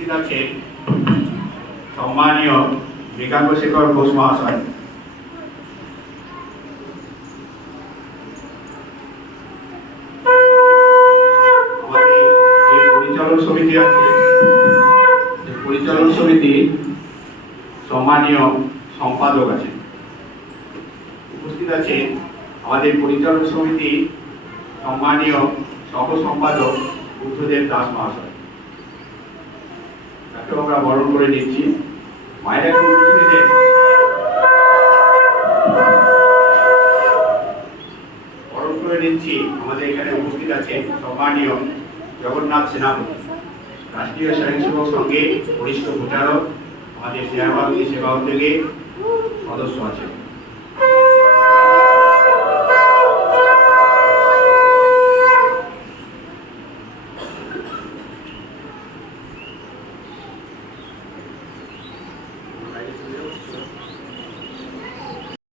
উপস্থিত আছেন সম্মানীয় মৃগাঙ্কশেখর ঘোষ মহাশয়, আমাদের যে পরিচালন সমিতি আছে, পরিচালন সমিতি সম্মানীয় সম্পাদক আছেন। উপস্থিত আছেন আমাদের পরিচালন সমিতি সম্মানীয় সহ সম্পাদক বুদ্ধদেব দাস মহাশয়, তাকে আমরা বরণ করে নিচ্ছি। মায়ের একটু উপস্থিত দেন। বরণ করে নিচ্ছি। আমাদের এখানে উপস্থিত আছে সম্মানীয় জগন্নাথ সেনাপতি, রাষ্ট্রীয় স্বয়ংসেবক সংঘে বরিষ্ঠ প্রচারক, আমাদের শেয়ারবাদী সেবা উদ্যোগে সদস্য আছেন।